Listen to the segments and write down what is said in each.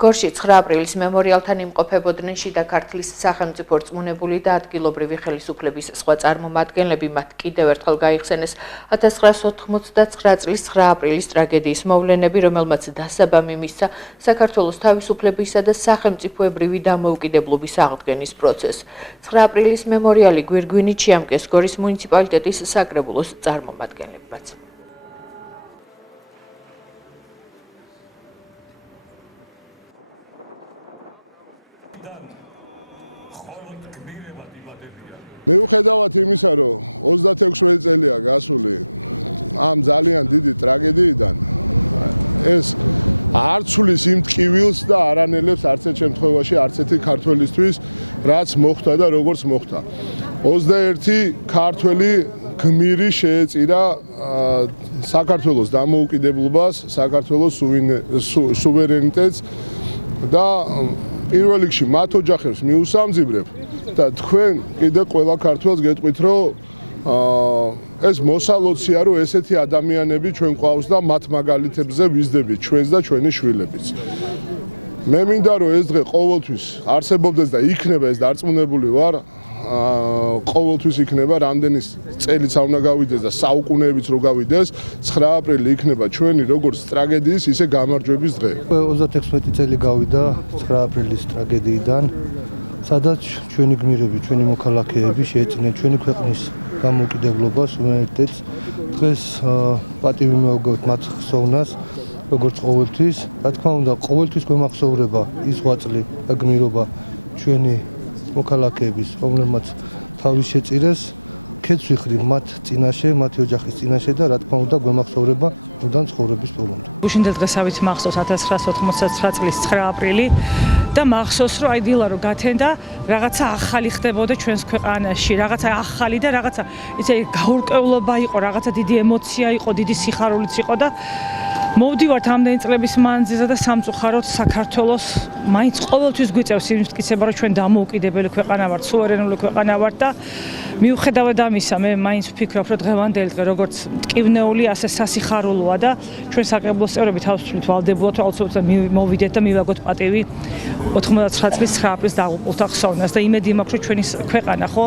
გორში 9 აპრილის მემორიალთან იმყოფებოდნენ შიდა ქართლის სახელმწიფო რწმუნებული და ადგილობრივი ხელისუფლების სხვა წარმომადგენლები. მათ კიდევ ერთხელ გაიხსენეს 1989 წლის 9 აპრილის ტრაგედიის მოვლენები, რომელმაც დასაბამი მისცა საქართველოს თავისუფლებისა და სახელმწიფოებრივი დამოუკიდებლობის აღდგენის პროცესს. 9 აპრილის მემორიალი გვირგვინით შეამკეს გორის მუნიციპალიტეტის საკრებულოს წარმომადგენლებმაც. მიუხედავად იმისა, რომ 36 წელია გასული ამ ძალიან დიდი ტრაგედიიდან, ეს არ ცვლის იმ ტკივილს და არ ანელებს არც ერთ შემთხვევაში არც ერთი ქართველისთვის, რაც მოხდა და როგორც მოხდა. 21 ქართველი გმირი შეეწირა საქართველოს დამოუკიდებლობას, საქართველოს სუვერენიტეტს და პირველ რიგში მათ ოჯახებს მიუსამძიმრებ და თქვენ კიდე ყველა ქართველს გეტყვით, რომ ეს მოსალოცია, რომ ესეთი ადამიანები ჩვენ ყავს და მათ მაგალითებზე ვიზდებით ჩვენს და ჩვენი შვილებიც. მე მინდა რომ ეს დღე ყოველთვის არსებობდეს და იქნება, ეს დარწმუნებული ვარ, ყოველთვის იქნება, რამდენი წელიც არ უნდა გავიდეს და საუკუნეებიც რო გავიდეს, 9 აპრილი იქნება ჩვენი როგორც ტრაგედიის, ისე გამარჯვების დღე. 36 წელი გავიდა 9 აპრილის ტრაგედიიდან, სადაც ჩვენი გმირები, ჩვენი მოქალაქეები შეეწინნენ ჩვენი ქვეყნის დამოუკიდებლობას, სუვერენიტეტს. დღეს პატივი მივაგებთ მათ ხსოვნას, როგორც ყოველთვის. რა თქმა უნდა, ყოველთვის გვემახსოვრება ის ღვაწლი და გმირობა ჩვენი მოქალაქეების, რომლებმაც თავის შეწირეს, ქეთს ვიხდით მათ წინაშე, მათი ოჯახის წინაშე და რა თქმა უნდა გვემახსოვრება მუდამ ცხოვრების ბოლომდე. გუშინდელ დღესავით მახსოვს 1989 წლის 9 აპრილი და მახსოვს, რომ აი დილა რო გათენდა, რაღაცა ახალი ხდებოდა ჩვენს ქვეყანაში, რაღაცა ახალი და რაღაცა ისე გაურკვევლობა იყო, რაღაცა დიდი ემოცია იყო, დიდი სიხარულიც იყო და მოვდივართ ამდენი წლების მანძილზე და სამწუხაროდ საქართველოს მაინც ყოველთვის გვიწევს იმ მტკიცება, რომ ჩვენ დამოუკიდებელი ქვეყანა ვართ, სუვერენული ქვეყანა ვართ და მიუხედავად ამისა, მე მაინც ვფიქრობ, რომ დღევანდელი დღე როგორც მტკივნეული, ასე სასიხარულოა და ჩვენ საკრებულოს წევრები თავისუფლად ვალდებულოთ, აუცილებლად მოვიდეთ და მივაგოთ პატივი 99 წლის 9 აპრილის დაღუპულთა ხსოვნას და იმედი მაქვს, რომ ჩვენი ქვეყანა ხო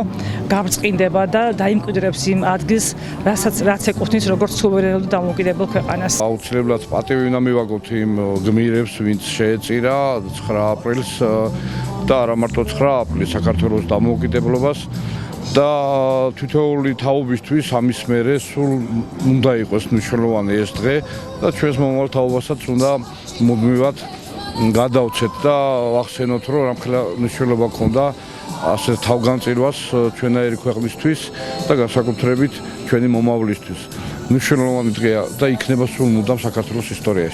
გაბრწყინდება და დაიმკვიდრებს იმ ადგილს, რაც ეკუთვნის როგორც სუვერენულ და დამოუკიდებელ ქვეყანას. აუცილებლად პატივი უნდა მივაგოთ იმ გმირებს, ვინც შეეწირა 9 აპრილს და არა მარტო 9 აპრილს საქართველოს დამოუკიდებლობას და თითოეული თაობისთვის ამის მერე სულ უნდა იყოს მნიშვნელოვანი ეს დღე და ჩვენს მომავალ თაობასაც უნდა მუდმივად გადავცეთ და ვახსენოთ, რომ რამხელა მნიშვნელობა ჰქონდა ასე თავგანწირვას ჩვენაერი ქვეყნისთვის და განსაკუთრებით ჩვენი მომავლისთვის. მნიშვნელოვანი დღეა და იქნება სულ მუდამ საქართველოს ისტორიაში.